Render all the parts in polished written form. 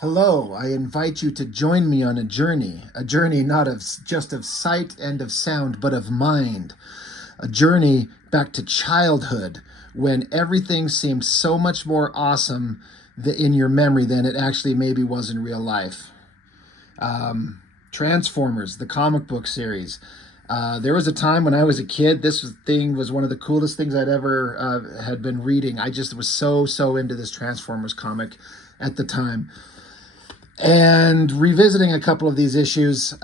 Hello, I invite you to join me on a journey not of just of sight and of sound, but of mind, a journey back to childhood when everything seemed so much more awesome in your memory than it actually maybe was in real life. Transformers, the comic book series. There was a time when I was a kid, thing was one of the coolest things I'd ever had been reading. I just was so into this Transformers comic at the time. And revisiting a couple of these issues,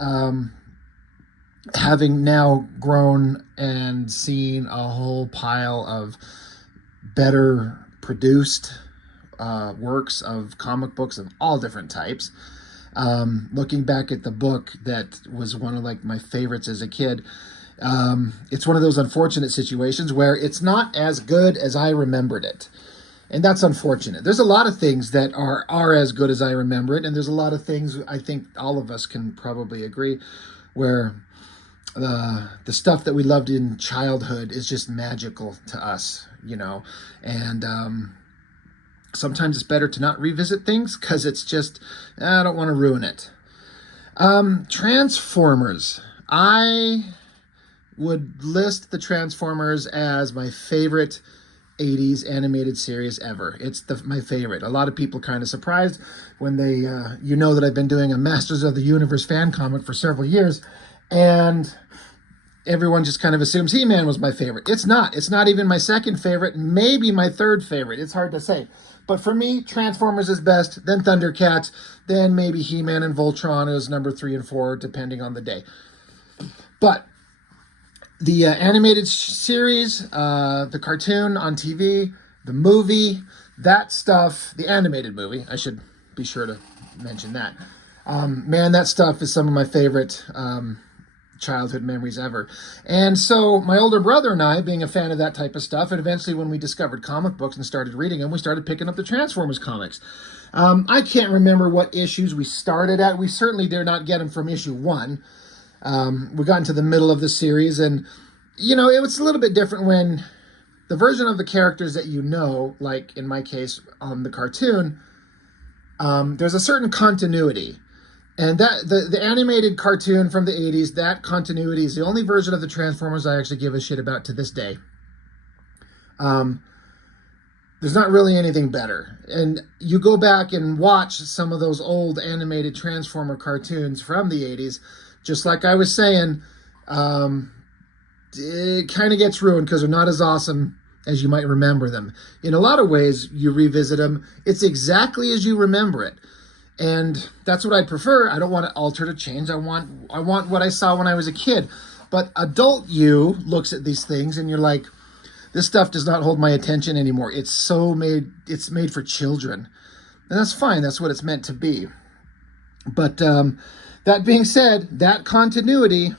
having now grown and seen a whole pile of better produced works of comic books of all different types. Looking back at the book that was one of my favorites as a kid, it's one of those unfortunate situations where it's not as good as I remembered it. And that's unfortunate. There's a lot of things that are as good as I remember it, and there's a lot of things I think all of us can probably agree where the stuff that we loved in childhood is just magical to us, and sometimes it's better to not revisit things because it's just, I don't want to ruin it. Transformers. I would list the Transformers as my favorite 80s animated series ever. It's my favorite. A lot of people kind of surprised when they, that I've been doing a Masters of the Universe fan comic for several years, and everyone just kind of assumes He-Man was my favorite. It's not. It's not even my second favorite, maybe my third favorite. It's hard to say. But for me, Transformers is best, then Thundercats, then maybe He-Man and Voltron is number 3 and 4, depending on the day. But the animated series, the cartoon on TV, the movie, that stuff, the animated movie, I should be sure to mention that. Man, that stuff is some of my favorite childhood memories ever. And so my older brother and I, being a fan of that type of stuff, and eventually when we discovered comic books and started reading them, we started picking up the Transformers comics. I can't remember what issues we started at. We certainly did not get them from issue 1. We got into the middle of the series, and it was a little bit different when the version of the characters that like in my case on the cartoon, there's a certain continuity, and that the animated cartoon from the 80s, that continuity is the only version of the Transformers I actually give a shit about to this day. There's not really anything better. And you go back and watch some of those old animated Transformer cartoons from the 80s, just like I was saying, it kind of gets ruined because they're not as awesome as you might remember them. In a lot of ways, you revisit them, it's exactly as you remember it. And that's what I prefer. I don't want to alter to change. I want what I saw when I was a kid. But adult you looks at these things and you're like, this stuff does not hold my attention anymore. It's made for children. And that's fine. That's what it's meant to be. But that being said, that continuity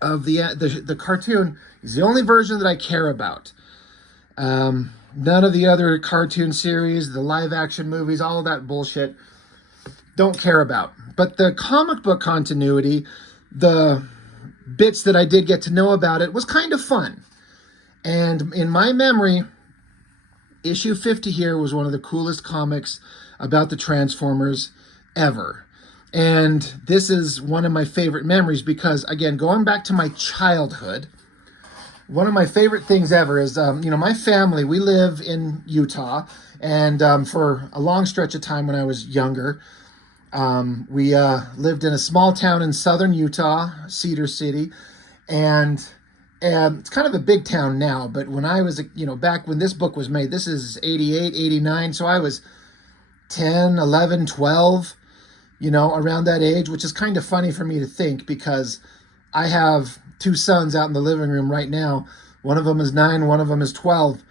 of the cartoon is the only version that I care about. None of the other cartoon series, the live action movies, all of that bullshit, don't care about. But the comic book continuity, the bits that I did get to know about it, was kind of fun. And in my memory, issue 50 here was one of the coolest comics about the Transformers ever. And this is one of my favorite memories because, again, going back to my childhood, one of my favorite things ever is, my family, we live in Utah. And for a long stretch of time when I was younger, we lived in a small town in southern Utah, Cedar City. And it's kind of a big town now. But when I was, back when this book was made, this is 88, 89. So I was 10, 11, 12. Around that age, which is kind of funny for me to think because I have 2 sons out in the living room right now. One of them is 9, one of them is 12.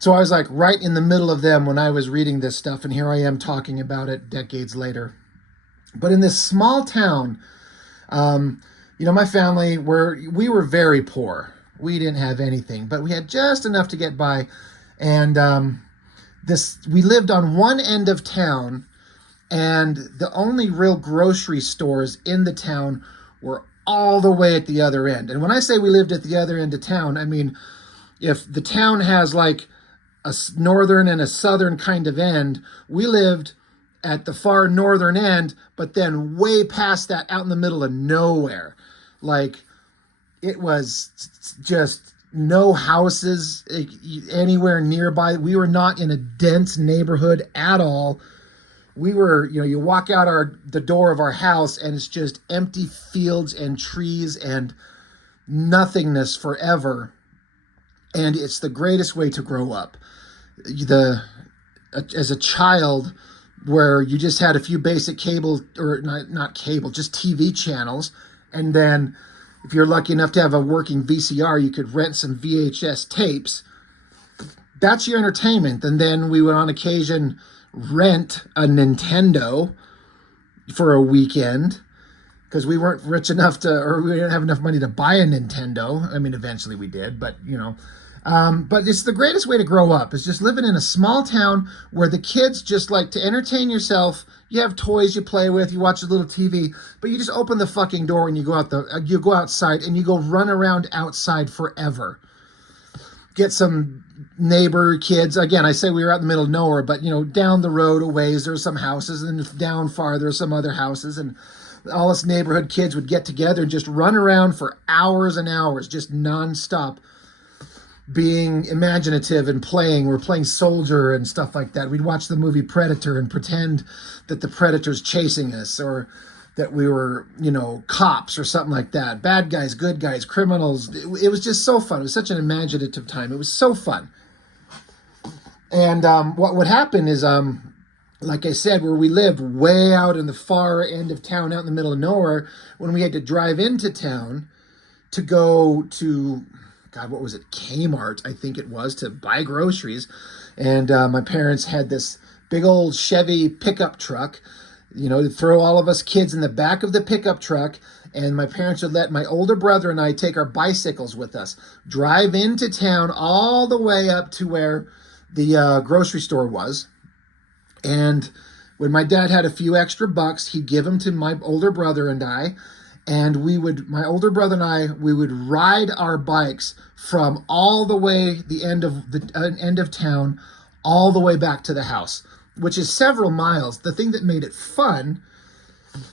So I was like right in the middle of them when I was reading this stuff, and here I am talking about it decades later. But in this small town, my family we were very poor. We didn't have anything, but we had just enough to get by. And we lived on one end of town, and the only real grocery stores in the town were all the way at the other end. And when I say we lived at the other end of town, I mean, if the town has like a northern and a southern kind of end, we lived at the far northern end, but then way past that, out in the middle of nowhere. Like, it was just no houses anywhere nearby. We were not in a dense neighborhood at all. We were, you walk out the door of our house and it's just empty fields and trees and nothingness forever. And it's the greatest way to grow up. As a child, where you just had a few basic cable, or not cable, just TV channels. And then if you're lucky enough to have a working VCR, you could rent some VHS tapes. That's your entertainment. And then we would on occasion rent a Nintendo for a weekend, because we weren't rich enough or we didn't have enough money to buy a Nintendo. I mean, eventually we did, but but it's the greatest way to grow up, is just living in a small town where the kids just like to entertain yourself. You have toys you play with, you watch a little TV, but you just open the fucking door and you go outside and you go run around outside forever. Get some neighbor kids. Again, I say we were out in the middle of nowhere, but down the road a ways there's some houses, and down farther some other houses, and all us neighborhood kids would get together and just run around for hours and hours, just nonstop, being imaginative and playing. We're playing soldier and stuff like that. We'd watch the movie Predator and pretend that the Predator's chasing us, or that we were, cops or something like that. Bad guys, good guys, criminals. It was just so fun. It was such an imaginative time. It was so fun. And what would happen is, like I said, where we lived way out in the far end of town, out in the middle of nowhere, when we had to drive into town to go to, God, what was it? Kmart, I think it was, to buy groceries. And my parents had this big old Chevy pickup truck, to throw all of us kids in the back of the pickup truck. And my parents would let my older brother and I take our bicycles with us, drive into town all the way up to where the grocery store was. And when my dad had a few extra bucks, he'd give them to my older brother and I. And my older brother and I, we would ride our bikes from all the way the end of town, all the way back to the house, which is several miles. The thing that made it fun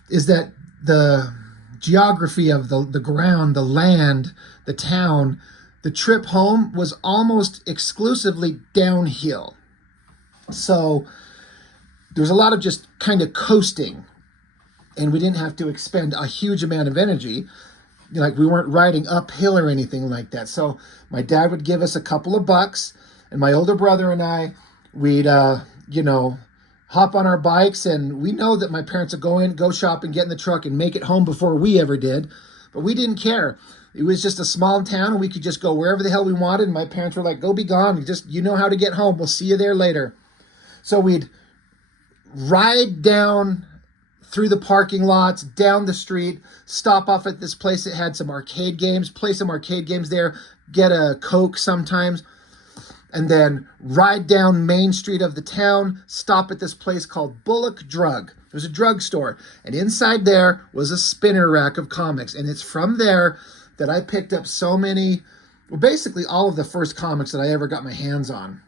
is that the geography of the ground, the land, the town, the trip home was almost exclusively downhill. So there was a lot of just kind of coasting, and we didn't have to expend a huge amount of energy. Like, we weren't riding uphill or anything like that. So my dad would give us a couple of bucks, and my older brother and I, we'd, hop on our bikes, and we know that my parents would go shop and get in the truck and make it home before we ever did. But we didn't care. It was just a small town, and we could just go wherever the hell we wanted. And my parents were like, go be gone. You know how to get home. We'll see you there later. So we'd ride down through the parking lots, down the street, stop off at this place that had some arcade games, play some arcade games there, get a Coke sometimes, and then ride down Main Street of the town, stop at this place called Bullock Drug. It was a drugstore, and inside there was a spinner rack of comics, and it's from there that I picked up so many, basically all of the first comics that I ever got my hands on.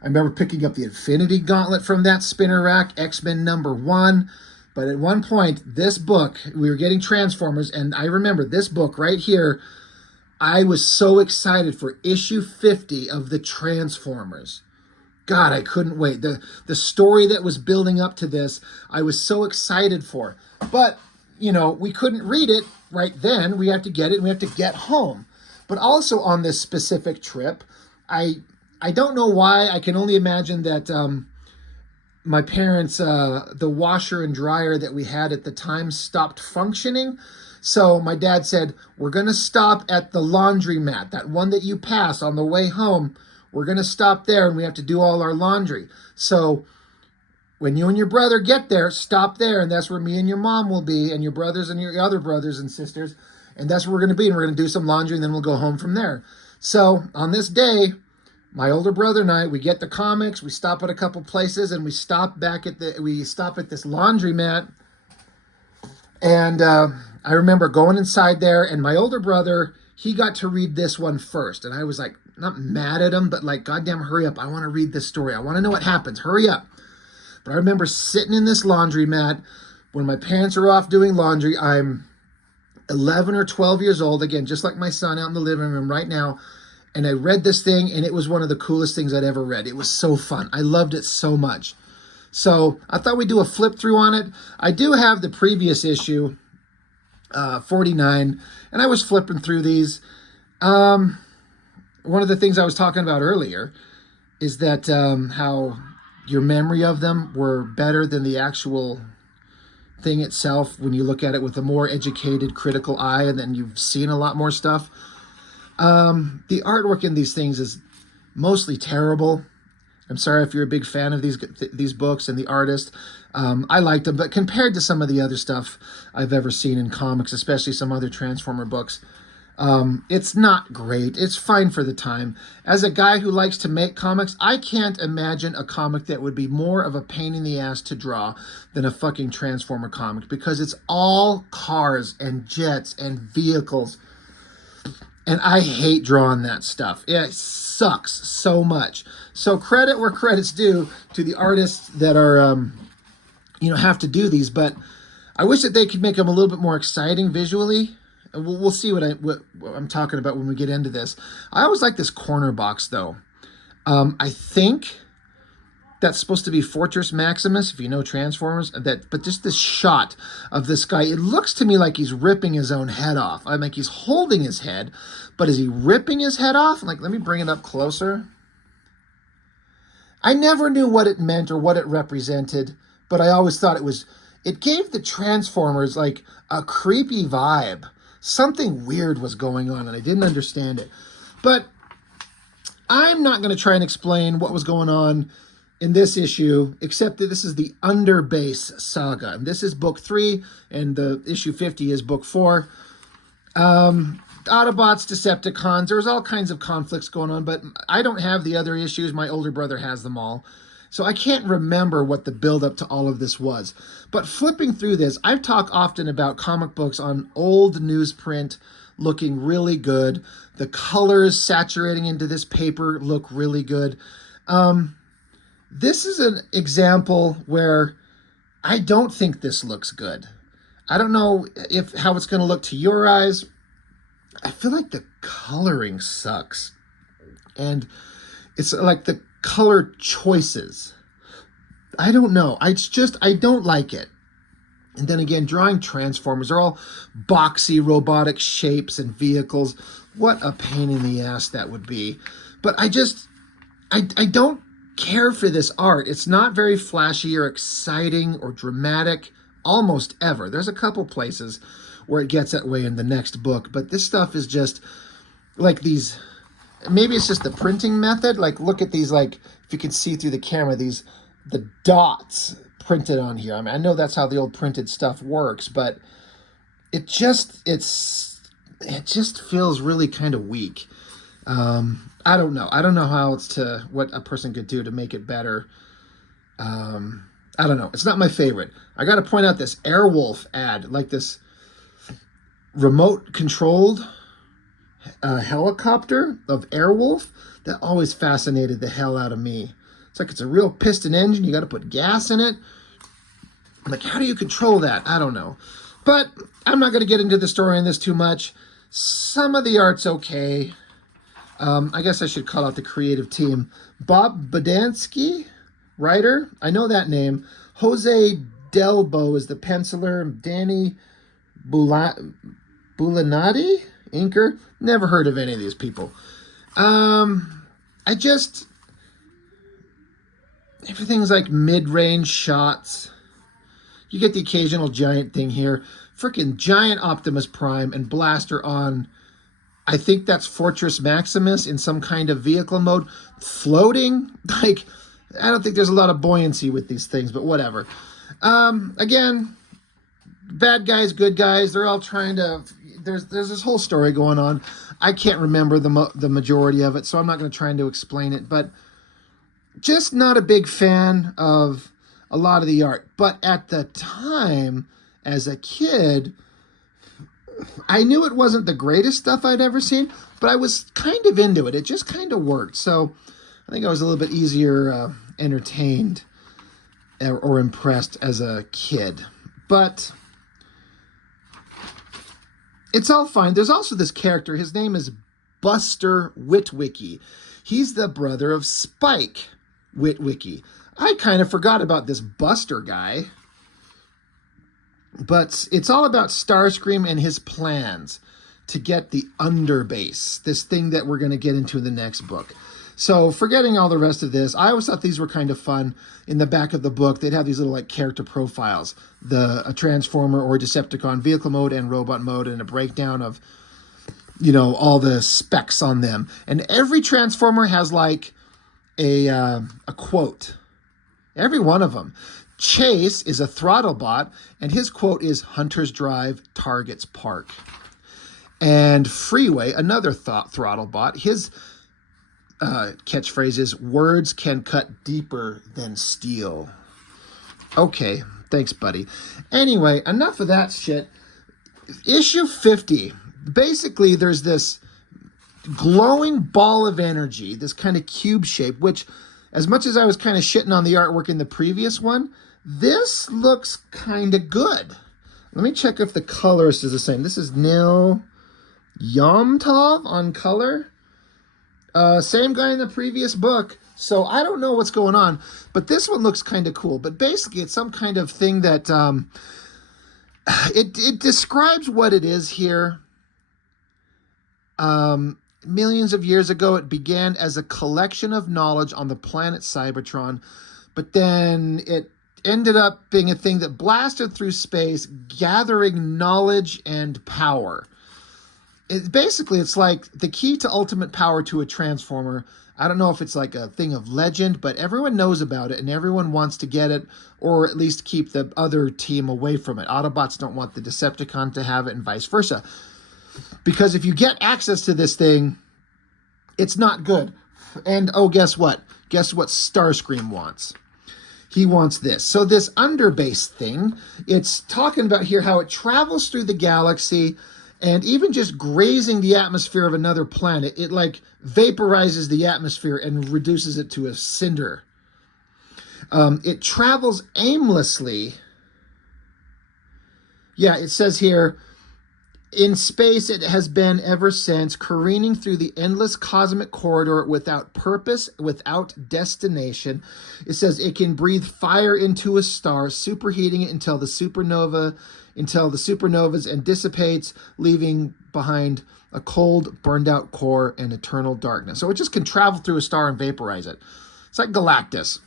I remember picking up the Infinity Gauntlet from that spinner rack, X-Men #1. But at one point, this book, we were getting Transformers, and I remember this book right here, I was so excited for issue 50 of the Transformers. God, I couldn't wait. The story that was building up to this, I was so excited for. But, we couldn't read it right then. We had to get it, and we had to get home. But also on this specific trip, I don't know why. I can only imagine that my parents, the washer and dryer that we had at the time stopped functioning. So my dad said, we're going to stop at the laundromat, that one that you pass on the way home. We're going to stop there, and we have to do all our laundry. So when you and your brother get there, stop there, and that's where me and your mom will be, and your brothers and your other brothers and sisters. And that's where we're going to be, and we're going to do some laundry, and then we'll go home from there. So on this day, my older brother and I, we get the comics, we stop at a couple places, and we stop at this laundromat. And I remember going inside there, and my older brother, he got to read this one first. And I was like, not mad at him, but like, goddamn, hurry up. I want to read this story. I want to know what happens. Hurry up. But I remember sitting in this laundromat when my parents are off doing laundry. I'm 11 or 12 years old, again, just like my son out in the living room right now. And I read this thing, and it was one of the coolest things I'd ever read. It was so fun. I loved it so much. So I thought we'd do a flip through on it. I do have the previous issue, 49, and I was flipping through these. One of the things I was talking about earlier is that how your memory of them were better than the actual thing itself when you look at it with a more educated, critical eye, and then you've seen a lot more stuff. The artwork in these things is mostly terrible. I'm sorry if you're a big fan of these books and the artist. I liked them, but compared to some of the other stuff I've ever seen in comics, especially some other Transformer books, it's not great. It's fine for the time. As a guy who likes to make comics, I can't imagine a comic that would be more of a pain in the ass to draw than a fucking Transformer comic, because it's all cars and jets and vehicles. And I hate drawing that stuff. It sucks so much. So credit where credit's due to the artists that are, have to do these. But I wish that they could make them a little bit more exciting visually. We'll see what I'm talking about when we get into this. I always like this corner box, though. I think that's supposed to be Fortress Maximus, if you know Transformers. But just this shot of this guy, it looks to me like he's ripping his own head off. I mean, he's holding his head, but is he ripping his head off? Like, let me bring it up closer. I never knew what it meant or what it represented, but I always thought it gave the Transformers like a creepy vibe. Something weird was going on, and I didn't understand it. But I'm not going to try and explain what was going on in this issue, except that this is the Underbase saga. And this is book 3, and the issue 50 is book 4. Autobots, Decepticons, there was all kinds of conflicts going on, but I don't have the other issues. My older brother has them all. So I can't remember what the build-up to all of this was. But flipping through this, I've talked often about comic books on old newsprint looking really good. The colors saturating into this paper look really good. This is an example where I don't think this looks good. I don't know how it's going to look to your eyes. I feel like the coloring sucks. And it's like the color choices. I don't know. I don't like it. And then again, drawing Transformers are all boxy robotic shapes and vehicles. What a pain in the ass that would be. But I don't care for this art. It's not very flashy or exciting or dramatic almost ever. There's a couple places where it gets that way in the next book, but this stuff is just like these, maybe it's just the printing method. Like, look at these, like, if you can see through the camera, the dots printed on here. I mean, I know that's how the old printed stuff works, but it just feels really kind of weak. I don't know. I don't know what a person could do to make it better. I don't know. It's not my favorite. I got to point out this Airwolf ad, like this remote controlled helicopter of Airwolf. That always fascinated the hell out of me. It's like it's a real piston engine. You got to put gas in it. I'm like, how do you control that? I don't know. But I'm not going to get into the story in this too much. Some of the art's okay. I guess I should call out the creative team. Bob Budansky, writer. I know that name. Jose Delbo is the penciler. Danny Bulanati, inker. Never heard of any of these people. Everything's like mid-range shots. You get the occasional giant thing here. Freaking giant Optimus Prime and Blaster on, I think that's Fortress Maximus in some kind of vehicle mode, floating. Like, I don't think there's a lot of buoyancy with these things, but whatever. Again, bad guys, good guys, they're all trying to, there's this whole story going on. I can't remember the majority of it, so I'm not going to try and explain it, but just not a big fan of a lot of the art. But at the time, as a kid, I knew it wasn't the greatest stuff I'd ever seen, but I was kind of into it. It just kind of worked. So I think I was a little bit easier entertained or impressed as a kid. But it's all fine. There's also this character. His name is Buster Witwicky. He's the brother of Spike Witwicky. I kind of forgot about this Buster guy. But it's all about Starscream and his plans to get the underbase, this thing that we're going to get into in the next book. So forgetting all the rest of this, I always thought these were kind of fun. In the back of the book, they'd have these little like character profiles, a Transformer or Decepticon vehicle mode and robot mode, and a breakdown of, you know, all the specs on them. And every Transformer has like a quote. Every one of them. Chase is a throttle bot, and his quote is "Hunters drive, targets park." And Freeway, another throttle bot, his catchphrase is "Words can cut deeper than steel." Okay, thanks, buddy. Anyway, enough of that shit. Issue 50. Basically, there's this glowing ball of energy, this kind of cube shape, which, as much as I was kind of shitting on the artwork in the previous one, this looks kind of good. Let me check if the colorist is the same. This is Nil Yomtov on color. Same guy in the previous book. So I don't know what's going on, but this one looks kind of cool. But basically, it's some kind of thing that it describes what it is here. Millions of years ago, it began as a collection of knowledge on the planet Cybertron, but then it ended up being a thing that blasted through space, gathering knowledge and power. It's like the key to ultimate power to a Transformer. I don't know if it's like a thing of legend, but everyone knows about it and everyone wants to get it, or at least keep the other team away from it. Autobots don't want the Decepticon to have it and vice versa. Because if you get access to this thing, it's not good. And oh, guess what? Guess what Starscream wants? He wants this. So this underbase thing, it's talking about here how it travels through the galaxy, and even just grazing the atmosphere of another planet, it like vaporizes the atmosphere and reduces it to a cinder. It travels aimlessly. Yeah, it says here, in space, it has been ever since, careening through the endless cosmic corridor without purpose, without destination. It says it can breathe fire into a star, superheating it until the supernovas and dissipates, leaving behind a cold, burned out core and eternal darkness. So it just can travel through a star and vaporize it. It's like Galactus.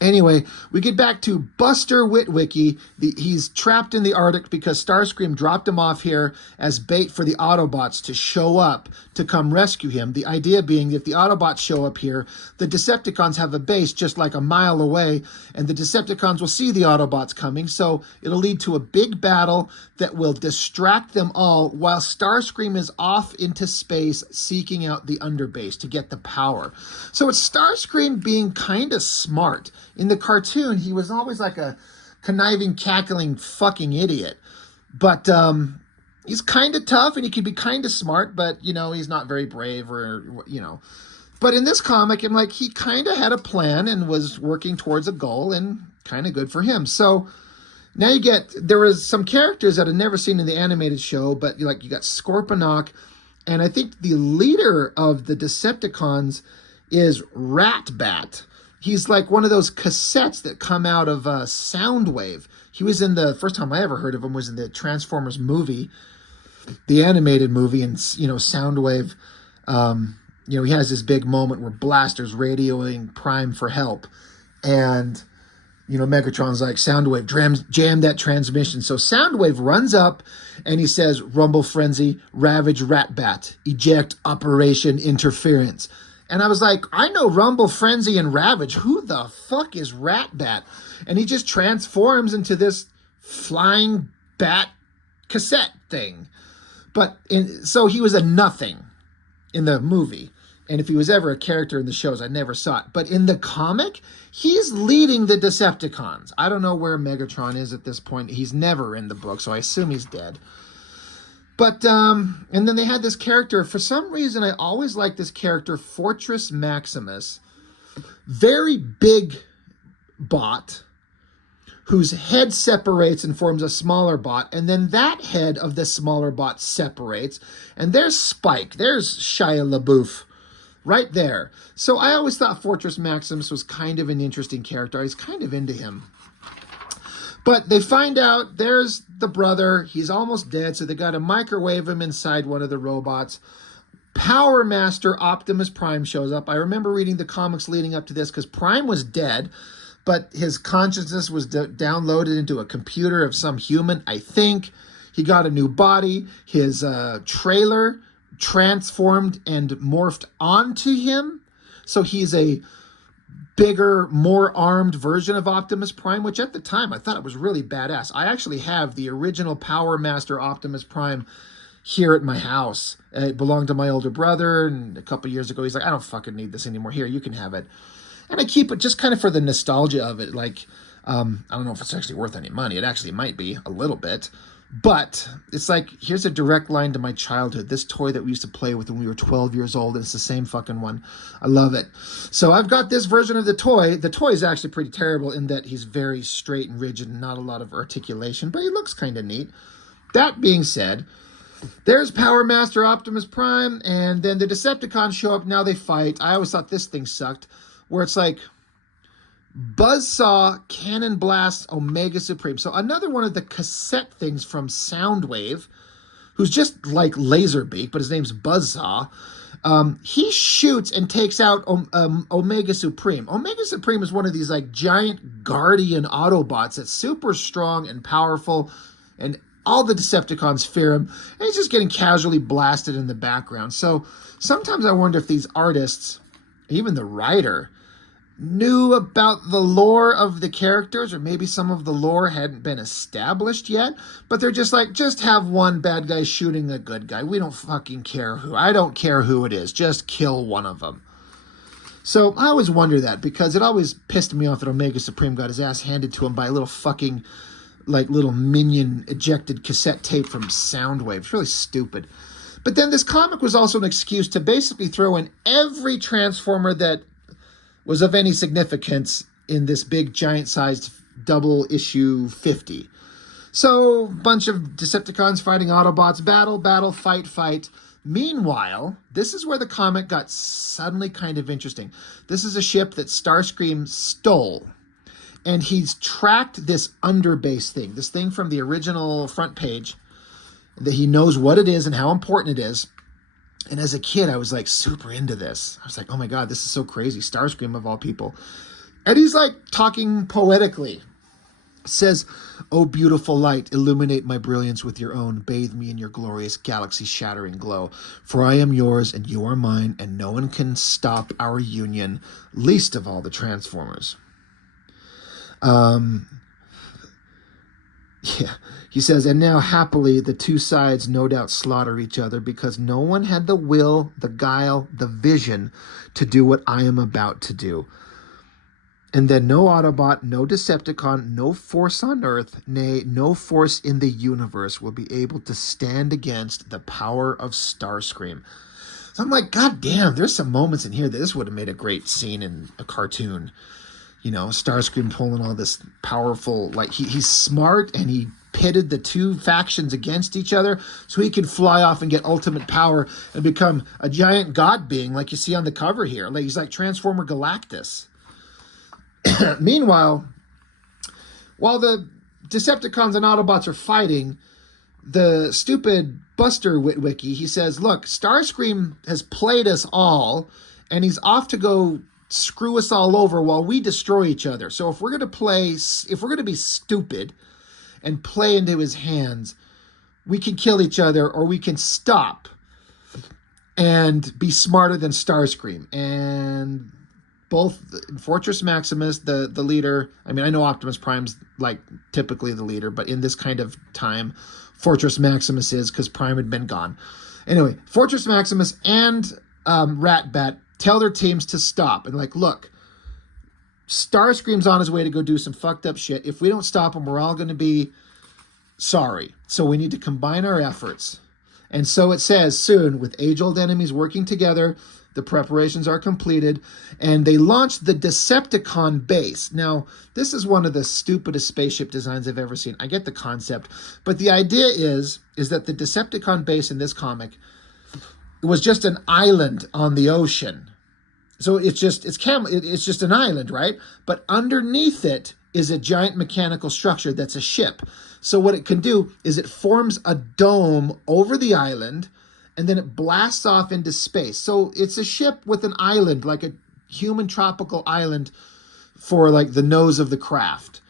Anyway, we get back to Buster Witwicky. He's trapped in the Arctic because Starscream dropped him off here as bait for the Autobots to show up to come rescue him. The idea being that if the Autobots show up here, the Decepticons have a base just like a mile away, and the Decepticons will see the Autobots coming, so it'll lead to a big battle that will distract them all while Starscream is off into space seeking out the underbase to get the power. So it's Starscream being kind of smart. In the cartoon, he was always like a conniving, cackling fucking idiot. But he's kind of tough and he can be kind of smart, but, you know, he's not very brave or, you know. But in this comic, I'm like, he kind of had a plan and was working towards a goal, and kind of good for him. So now there was some characters that I'd never seen in the animated show, but like you got Scorponok, and I think the leader of the Decepticons is Ratbat. He's like one of those cassettes that come out of Soundwave. He was in first time I ever heard of him was in the Transformers movie, the animated movie, and, you know, Soundwave, you know, he has this big moment where Blaster's radioing Prime for help. And, you know, Megatron's like, Soundwave, jam that transmission. So Soundwave runs up and he says, Rumble Frenzy, Ravage Ratbat, eject Operation Interference. And I was like, I know Rumble, Frenzy, and Ravage. Who the fuck is Ratbat? And he just transforms into this flying bat cassette thing. So he was a nothing in the movie. And if he was ever a character in the shows, I never saw it. But in the comic, he's leading the Decepticons. I don't know where Megatron is at this point. He's never in the book, so I assume he's dead. But, and then they had this character, for some reason, I always liked this character, Fortress Maximus. Very big bot whose head separates and forms a smaller bot, and then that head of the smaller bot separates, and there's Spike, there's Shia LaBeouf, right there. So I always thought Fortress Maximus was kind of an interesting character. I was kind of into him. But they find out there's the brother. He's almost dead, so they got to microwave him inside one of the robots. Power Master Optimus Prime shows up. I remember reading the comics leading up to this because Prime was dead, but his consciousness was downloaded into a computer of some human, I think. He got a new body. His trailer transformed and morphed onto him. So he's a bigger, more armed version of Optimus Prime, which at the time I thought it was really badass. I actually have the original Power Master Optimus Prime here at my house. It belonged to my older brother, and a couple years ago he's like, I don't fucking need this anymore. Here, you can have it. And I keep it just kind of for the nostalgia of it. Like, I don't know if it's actually worth any money. It actually might be a little bit. But it's like, here's a direct line to my childhood. This toy that we used to play with when we were 12 years old, and it's the same fucking one. I love it. So I've got this version of the toy. The toy is actually pretty terrible in that he's very straight and rigid and not a lot of articulation, but he looks kind of neat. That being said, there's Power Master Optimus Prime, and then the Decepticons show up. Now they fight. I always thought this thing sucked, where it's like Buzzsaw, Cannon Blast, Omega Supreme. So another one of the cassette things from Soundwave, who's just like Laserbeak, but his name's Buzzsaw. He shoots and takes out Omega Supreme. Omega Supreme is one of these like giant guardian Autobots that's super strong and powerful, and all the Decepticons fear him, and he's just getting casually blasted in the background. So sometimes I wonder if these artists, even the writer, knew about the lore of the characters, or maybe some of the lore hadn't been established yet, but they're just like, just have one bad guy shooting a good guy. We don't fucking care who. I don't care who it is. Just kill one of them. So I always wonder that, because it always pissed me off that Omega Supreme got his ass handed to him by a little fucking, like, little minion ejected cassette tape from Soundwave. It's really stupid. But then this comic was also an excuse to basically throw in every Transformer that was of any significance in this big giant-sized double issue 50. So, bunch of Decepticons fighting Autobots, battle, fight. Meanwhile, this is where the comic got suddenly kind of interesting. This is a ship that Starscream stole, and he's tracked this underbase thing, this thing from the original front page, that he knows what it is and how important it is. And as a kid, I was like super into this. I was like, oh my God, this is so crazy. Starscream of all people. And he's like talking poetically. Says, "Oh, beautiful light, illuminate my brilliance with your own. Bathe me in your glorious galaxy-shattering glow. For I am yours and you are mine, and no one can stop our union, least of all the Transformers." Yeah, he says, "And now happily the two sides no doubt slaughter each other because no one had the will, the guile, the vision to do what I am about to do. And then no Autobot, no Decepticon, no force on Earth, nay, no force in the universe will be able to stand against the power of Starscream." So I'm like, God damn, there's some moments in here that this would have made a great scene in a cartoon. You know, Starscream pulling all this powerful, like, he's smart, and he pitted the two factions against each other so he can fly off and get ultimate power and become a giant god being like you see on the cover here. Like, he's like Transformer Galactus. Meanwhile, while the Decepticons and Autobots are fighting, the stupid Buster Witwicky, he says, look, Starscream has played us all, and he's off to go screw us all over while we destroy each other. So if we're going to be stupid and play into his hands, we can kill each other, or we can stop and be smarter than Starscream. And both Fortress Maximus, the leader, I mean, I know Optimus Prime's like typically the leader, but in this kind of time, Fortress Maximus is, because Prime had been gone. Anyway, Fortress Maximus and Ratbat tell their teams to stop. And like, look, Starscream's on his way to go do some fucked up shit. If we don't stop him, we're all going to be sorry. So we need to combine our efforts. And so it says, soon, with age-old enemies working together, The preparations are completed, and they launched the Decepticon base. Now, this is one of the stupidest spaceship designs I've ever seen. I get the concept, but the idea is that the Decepticon base in this comic was just an island on the ocean. So it's just an island, right? But underneath it is a giant mechanical structure that's a ship. So what it can do is it forms a dome over the island, and then it blasts off into space. So it's a ship with an island, like a human tropical island for like the nose of the craft.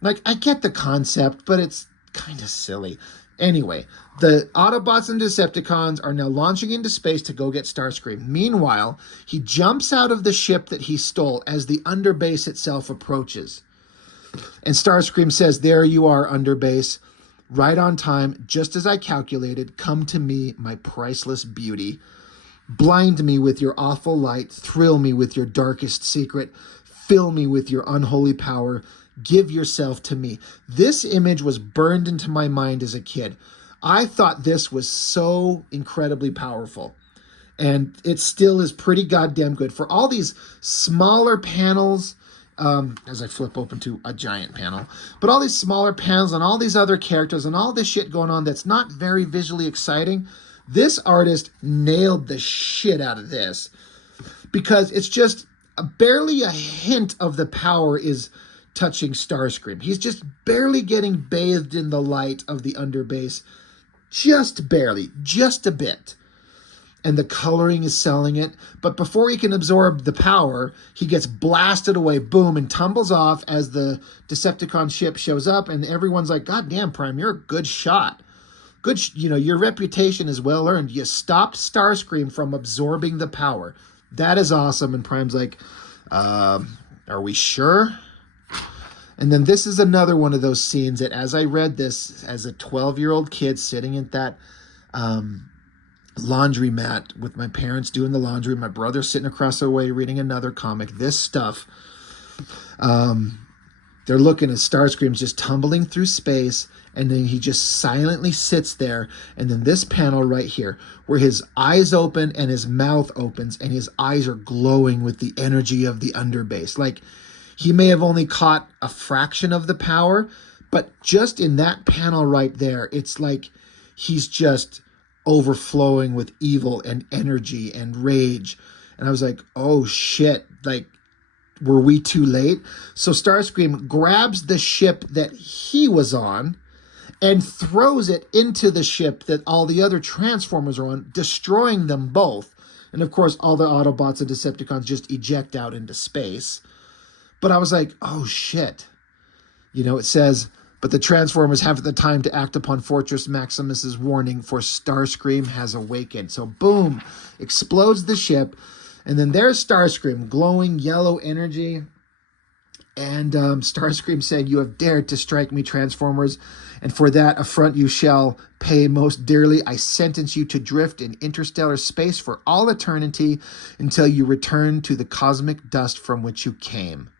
Like, I get the concept, but it's kind of silly. Anyway, the Autobots and Decepticons are now launching into space to go get Starscream. Meanwhile, he jumps out of the ship that he stole as the underbase itself approaches. And Starscream says, "There you are, underbase. Right on time, just as I calculated. Come to me, my priceless beauty. Blind me with your awful light. Thrill me with your darkest secret. Fill me with your unholy power. Give yourself to me." This image was burned into my mind as a kid. I thought this was so incredibly powerful. And it still is pretty goddamn good. For all these smaller panels, as I flip open to a giant panel, but all these smaller panels and all these other characters and all this shit going on that's not very visually exciting, this artist nailed the shit out of this, because it's just barely a hint of the power is touching Starscream. He's just barely getting bathed in the light of the underbase, just barely, just a bit. And the coloring is selling it. But before he can absorb the power, he gets blasted away, boom, and tumbles off as the Decepticon ship shows up. And everyone's like, "God damn, Prime, you're a good shot. Your reputation is well earned. You stopped Starscream from absorbing the power. That is awesome." And Prime's like, "Are we sure?" And then this is another one of those scenes that, as I read this as a 12-year-old kid sitting at that laundromat with my parents doing the laundry, my brother sitting across the way reading another comic, this stuff, they're looking at Starscream's just tumbling through space, and then he just silently sits there. And then this panel right here, where his eyes open and his mouth opens, and his eyes are glowing with the energy of the underbase. Like, he may have only caught a fraction of the power, but just in that panel right there, it's like he's just overflowing with evil and energy and rage. And I was like, oh shit, like, were we too late? So Starscream grabs the ship that he was on and throws it into the ship that all the other Transformers are on, destroying them both. And of course, all the Autobots and Decepticons just eject out into space. But I was like, oh shit. It says, "But the Transformers haven't the time to act upon Fortress Maximus's warning, for Starscream has awakened." So boom, explodes the ship. And then there's Starscream, glowing yellow energy. And Starscream saying, "You have dared to strike me, Transformers, and for that affront you shall pay most dearly. I sentence you to drift in interstellar space for all eternity until you return to the cosmic dust from which you came.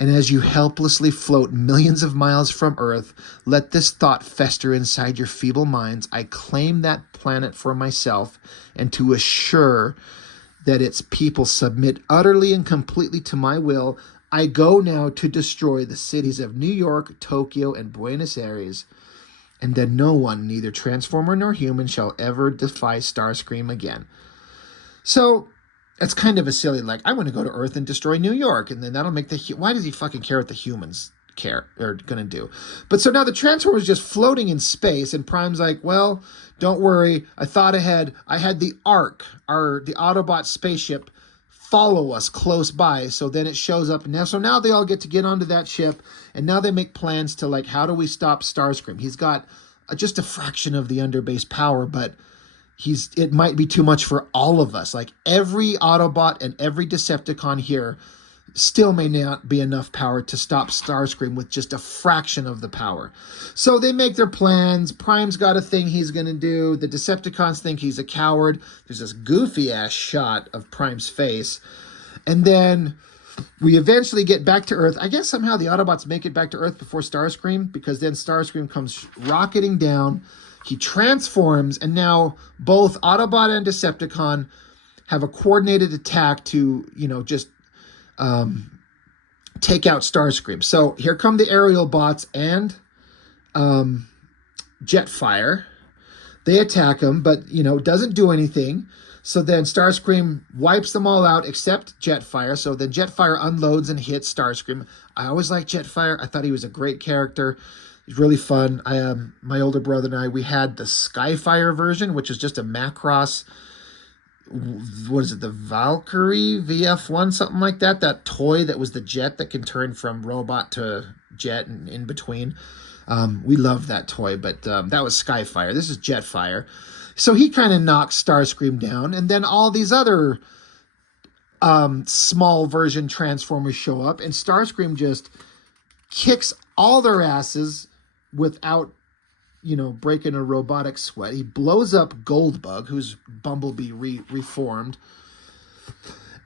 And as you helplessly float millions of miles from Earth, let this thought fester inside your feeble minds. I claim that planet for myself, and to assure that its people submit utterly and completely to my will, I go now to destroy the cities of New York, Tokyo, and Buenos Aires, and then no one, neither Transformer nor human, shall ever defy Starscream again." So it's kind of a silly, like, I want to go to Earth and destroy New York, and then that'll make why does he fucking care what the humans are going to do? But so now the Transformer's just floating in space, and Prime's like, "Well, don't worry, I thought ahead. I had the Ark, the Autobot spaceship, follow us close by." So then it shows up now. So now they all get to get onto that ship, and now they make plans to, like, how do we stop Starscream? He's got just a fraction of the underbase power, but it might be too much for all of us. Like, every Autobot and every Decepticon here still may not be enough power to stop Starscream with just a fraction of the power. So they make their plans. Prime's got a thing he's going to do. The Decepticons think he's a coward. There's this goofy-ass shot of Prime's face. And then we eventually get back to Earth. I guess somehow the Autobots make it back to Earth before Starscream, because then Starscream comes rocketing down. He transforms, and now both Autobot and Decepticon have a coordinated attack to, just take out Starscream. So here come the aerial bots and Jetfire. They attack him, but, doesn't do anything. So then Starscream wipes them all out except Jetfire. So then Jetfire unloads and hits Starscream. I always liked Jetfire. I thought he was a great character. He's really fun. My older brother and I, we had the Skyfire version, which is just a Macross, what is it, the Valkyrie VF1, something like that. That toy that was the jet that can turn from robot to jet and in between. We loved that toy, but that was Skyfire. This is Jetfire. So he kind of knocks Starscream down, and then all these other small version Transformers show up, and Starscream just kicks all their asses without, breaking a robotic sweat. He blows up Goldbug, who's Bumblebee reformed.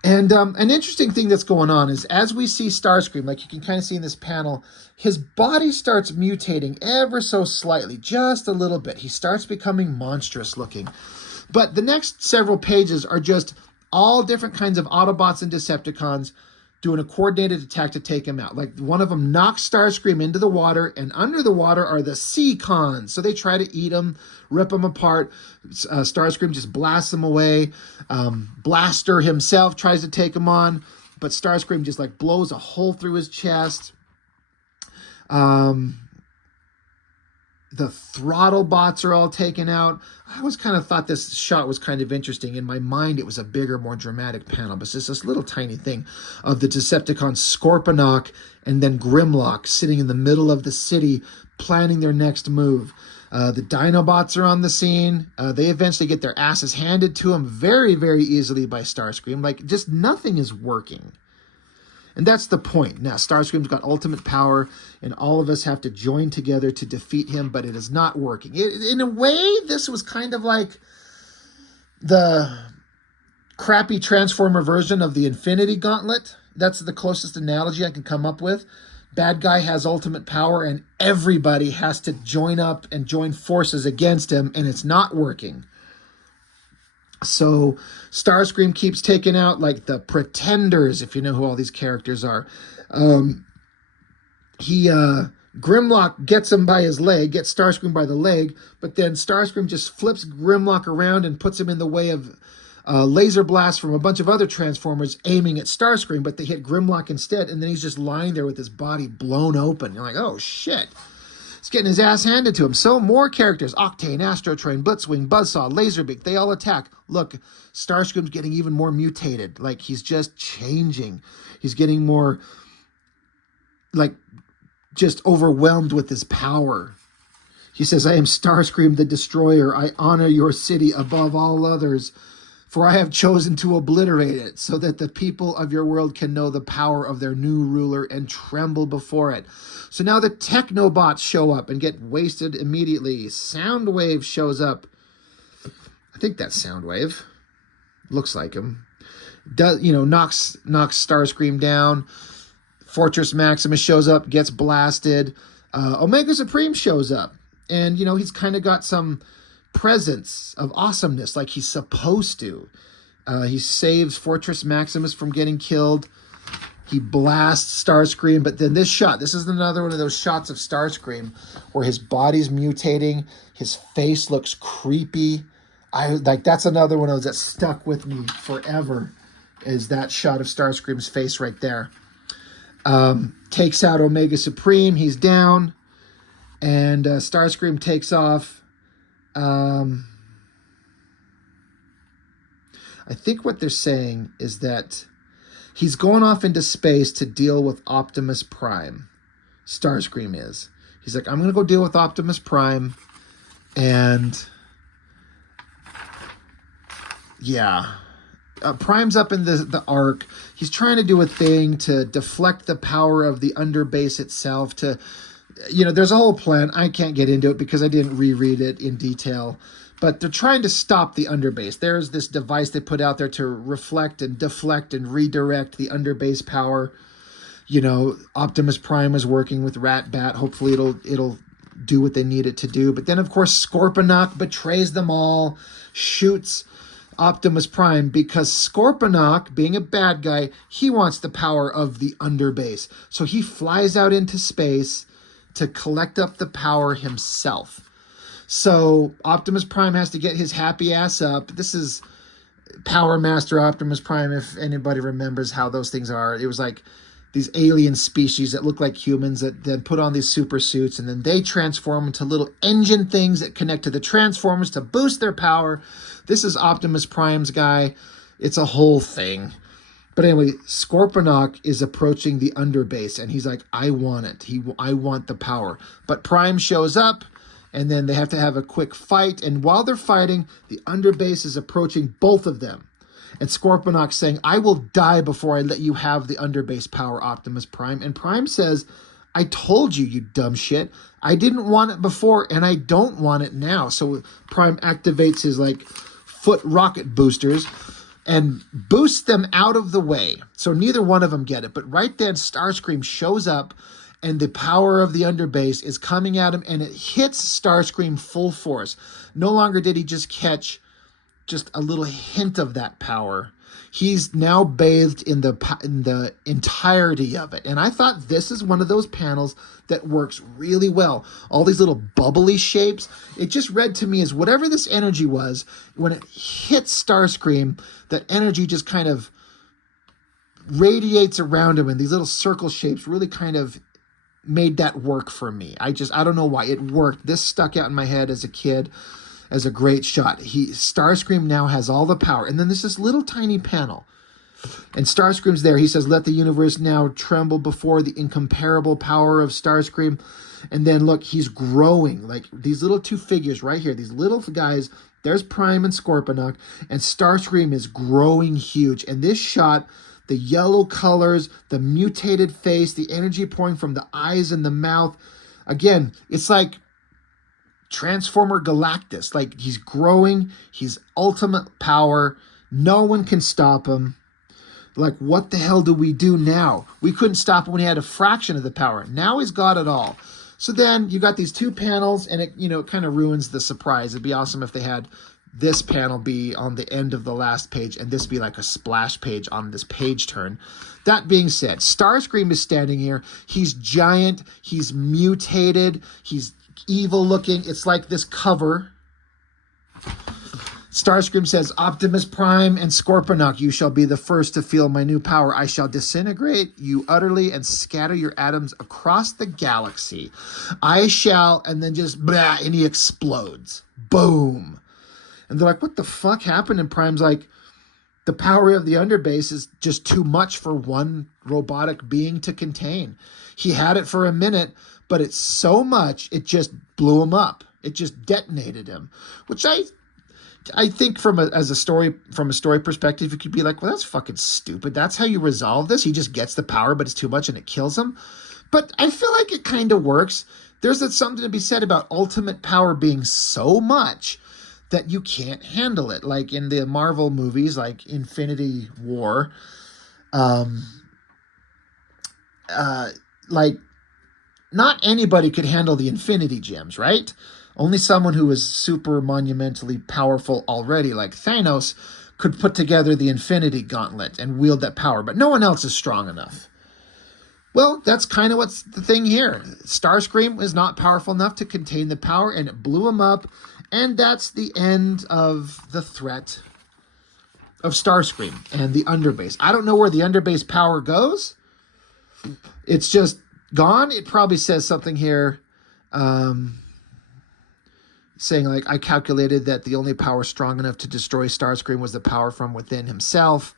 And an interesting thing that's going on is as we see Starscream, like you can kind of see in this panel, his body starts mutating ever so slightly, just a little bit. He starts becoming monstrous looking. But the next several pages are just all different kinds of Autobots and Decepticons doing a coordinated attack to take him out. Like one of them knocks Starscream into the water, and under the water are the Sea Cons. So they try to eat him, rip him apart. Starscream just blasts them away. Blaster himself tries to take him on, but Starscream just like blows a hole through his chest. The throttle bots are all taken out. I always kind of thought this shot was kind of interesting. In my mind, it was a bigger, more dramatic panel, but it's just this little tiny thing of the Decepticons Scorponok and then Grimlock sitting in the middle of the city planning their next move. The Dinobots are on the scene. They eventually get their asses handed to them very, very easily by Starscream. Like, just nothing is working. And that's the point. Now, Starscream's got ultimate power, and all of us have to join together to defeat him, but it is not working. In a way, this was kind of like the crappy Transformer version of the Infinity Gauntlet. That's the closest analogy I can come up with. Bad guy has ultimate power, and everybody has to join up and join forces against him, and it's not working. So Starscream keeps taking out like the Pretenders, if you know who all these characters are. Grimlock gets him by his leg, gets Starscream by the leg, but then Starscream just flips Grimlock around and puts him in the way of laser blasts from a bunch of other Transformers aiming at Starscream, but they hit Grimlock instead, and then he's just lying there with his body blown open. You're like, oh shit. He's getting his ass handed to him. So more characters, Octane, Astrotrain, Blitzwing, Buzzsaw, Laserbeak, they all attack. Look, Starscream's getting even more mutated. Like, he's just changing. He's getting more, like, just overwhelmed with his power. He says, I am Starscream the Destroyer. I honor your city above all others, for I have chosen to obliterate it so that the people of your world can know the power of their new ruler and tremble before it. So now the Technobots show up and get wasted immediately. Soundwave shows up. I think that's Soundwave. Looks like him. Knocks Starscream down. Fortress Maximus shows up, gets blasted. Omega Supreme shows up. And, he's kind of got some presence of awesomeness like he's supposed to. He saves Fortress Maximus from getting killed. He blasts Starscream, but then this is another one of those shots of Starscream where his body's mutating, his face looks creepy. That's another one of those that stuck with me forever, is that shot of Starscream's face right there. Takes out Omega Supreme, he's down, and Starscream takes off. I think what they're saying is that he's going off into space to deal with Optimus Prime. Starscream is. He's like, I'm going to go deal with Optimus Prime. And yeah, Prime's up in the Ark. He's trying to do a thing to deflect the power of the underbase itself to, there's a whole plan. I can't get into it because I didn't reread it in detail. But they're trying to stop the underbase. There's this device they put out there to reflect and deflect and redirect the underbase power. Optimus Prime is working with Rat-Bat. Hopefully it'll do what they need it to do. But then, of course, Scorponok betrays them all, shoots Optimus Prime, because Scorponok, being a bad guy, he wants the power of the underbase. So he flies out into space to collect up the power himself. So Optimus Prime has to get his happy ass up. This is Power Master Optimus Prime, if anybody remembers how those things are. It was like these alien species that look like humans that then put on these super suits, and then they transform into little engine things that connect to the Transformers to boost their power. This is Optimus Prime's guy. It's a whole thing. But anyway, Scorponok is approaching the underbase, and he's like, I want it. I want the power. But Prime shows up, and then they have to have a quick fight. And while they're fighting, the underbase is approaching both of them. And Scorponok's saying, I will die before I let you have the underbase power, Optimus Prime. And Prime says, I told you, you dumb shit. I didn't want it before, and I don't want it now. So Prime activates his, like, foot rocket boosters and boosts them out of the way. So neither one of them get it. But right then, Starscream shows up, and the power of the underbase is coming at him, and it hits Starscream full force. No longer did he just catch just a little hint of that power. He's now bathed in the entirety of it. And I thought this is one of those panels that works really well. All these little bubbly shapes. It just read to me as whatever this energy was, when it hits Starscream, that energy just kind of radiates around him, and these little circle shapes really kind of made that work for me. I don't know why it worked. This stuck out in my head as a kid as a great shot. Starscream now has all the power. And then there's this little tiny panel. And Starscream's there. He says, let the universe now tremble before the incomparable power of Starscream. And then look, he's growing. Like these little two figures right here, these little guys, there's Prime and Scorponok, and Starscream is growing huge. And this shot, the yellow colors, the mutated face, the energy pouring from the eyes and the mouth. Again, it's like Transformer Galactus. Like he's growing, he's ultimate power. No one can stop him. Like, what the hell do we do now? We couldn't stop him when he had a fraction of the power. Now he's got it all. So then you got these two panels, and it, it kind of ruins the surprise. It'd be awesome if they had this panel be on the end of the last page, and this be like a splash page on this page turn. That being said, Starscream is standing here. He's giant. He's mutated. He's evil looking. It's like this cover. Starscream says, Optimus Prime and Scorponok, you shall be the first to feel my new power. I shall disintegrate you utterly and scatter your atoms across the galaxy. I shall, and then just blah, and he explodes. Boom. And they're like, what the fuck happened? And Prime's like, the power of the underbase is just too much for one robotic being to contain. He had it for a minute, but it's so much, it just blew him up. It just detonated him, which I think from a story perspective, you could be like, well, that's fucking stupid. That's how you resolve this. He just gets the power, but it's too much and it kills him. But I feel like it kind of works. There's something to be said about ultimate power being so much that you can't handle it. Like in the Marvel movies, like Infinity War, like not anybody could handle the Infinity Gems, right? Only someone who is super monumentally powerful already, like Thanos, could put together the Infinity Gauntlet and wield that power, but no one else is strong enough. Well, that's kind of what's the thing here. Starscream is not powerful enough to contain the power, and it blew him up, and that's the end of the threat of Starscream and the underbase. I don't know where the underbase power goes. It's just gone. It probably says something here, saying like, I calculated that the only power strong enough to destroy Starscream was the power from within himself.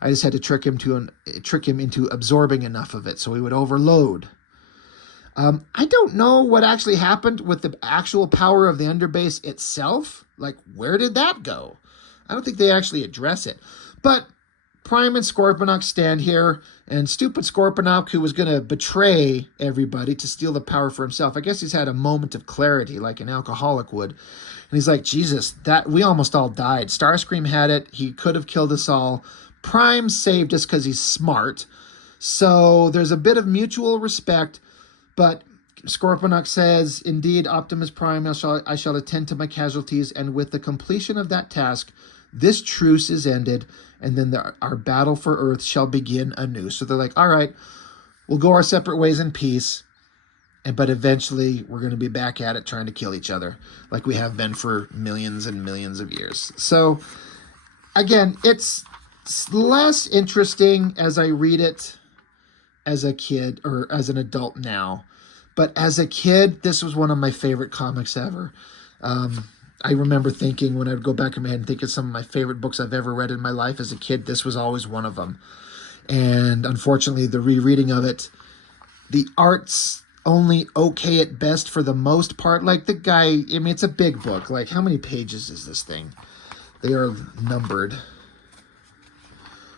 I just had to trick him into absorbing enough of it so he would overload. I don't know what actually happened with the actual power of the underbase itself. Like, where did that go? I don't think they actually address it. But Prime and Scorponok stand here, and stupid Scorponok, who was going to betray everybody to steal the power for himself, I guess he's had a moment of clarity like an alcoholic would. And he's like, Jesus, we almost all died. Starscream had it. He could have killed us all. Prime saved us because he's smart. So there's a bit of mutual respect, but Scorponok says, indeed, Optimus Prime, I shall attend to my casualties, and with the completion of that task, This truce is ended, and then our battle for Earth shall begin anew. So they're like, all right, we'll go our separate ways in peace, but eventually we're going to be back at it trying to kill each other like we have been for millions and millions of years. So again, it's less interesting as I read it as a kid or as an adult now. But as a kid, this was one of my favorite comics ever. I remember thinking when I would go back in my head and think of some of my favorite books I've ever read in my life as a kid, this was always one of them. And unfortunately, the rereading of it, the art's only okay at best for the most part. Like the guy, I mean, it's a big book. Like how many pages is this thing? They are numbered.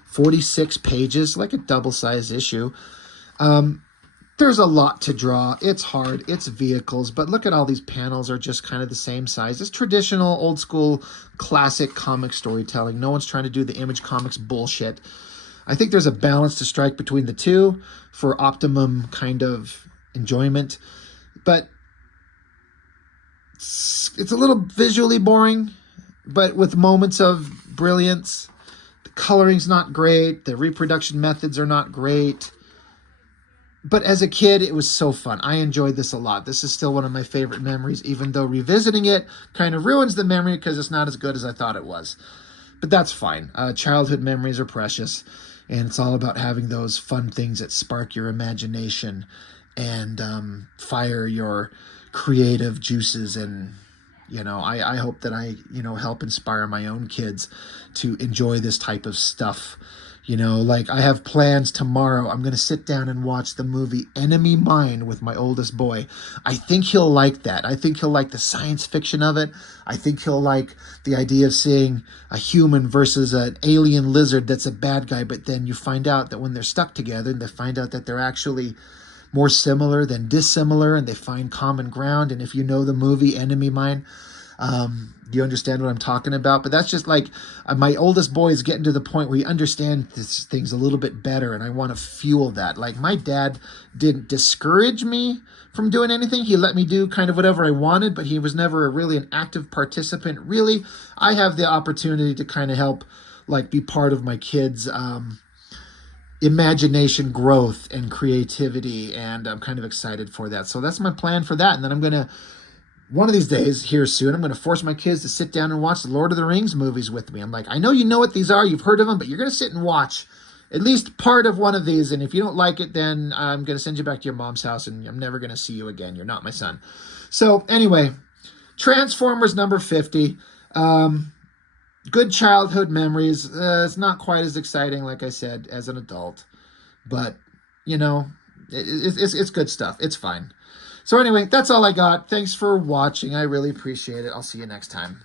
46 pages, like a double-sized issue. There's a lot to draw. It's hard. It's vehicles. But look at all these panels are just kind of the same size. It's traditional, old school, classic comic storytelling. No one's trying to do the Image Comics bullshit. I think there's a balance to strike between the two for optimum kind of enjoyment. But it's a little visually boring, but with moments of brilliance. The coloring's not great. The reproduction methods are not great. But as a kid, it was so fun. I enjoyed this a lot. This is still one of my favorite memories, even though revisiting it kind of ruins the memory because it's not as good as I thought it was. But that's fine. Childhood memories are precious, and it's all about having those fun things that spark your imagination and fire your creative juices. And, I hope that I, help inspire my own kids to enjoy this type of stuff. Like I have plans tomorrow. I'm going to sit down and watch the movie Enemy Mine with my oldest boy. I think he'll like that. I think he'll like the science fiction of it. I think he'll like the idea of seeing a human versus an alien lizard that's a bad guy. But then you find out that when they're stuck together, they find out that they're actually more similar than dissimilar, and they find common ground. And if you know the movie Enemy Mine, you understand what I'm talking about? But that's just like my oldest boy is getting to the point where he understands these things a little bit better, and I want to fuel that. Like my dad didn't discourage me from doing anything. He let me do kind of whatever I wanted, but he was never really an active participant. Really, I have the opportunity to kind of help, like be part of my kids' imagination growth and creativity, and I'm kind of excited for that. So that's my plan for that. And then I'm going to, one of these days here soon, I'm going to force my kids to sit down and watch the Lord of the Rings movies with me. I'm like, I know you know what these are, you've heard of them, but you're going to sit and watch at least part of one of these. And if you don't like it, then I'm going to send you back to your mom's house and I'm never going to see you again. You're not my son. So anyway, Transformers number 50. Good childhood memories. It's not quite as exciting, like I said, as an adult. But, it's good stuff. It's fine. So anyway, that's all I got. Thanks for watching. I really appreciate it. I'll see you next time.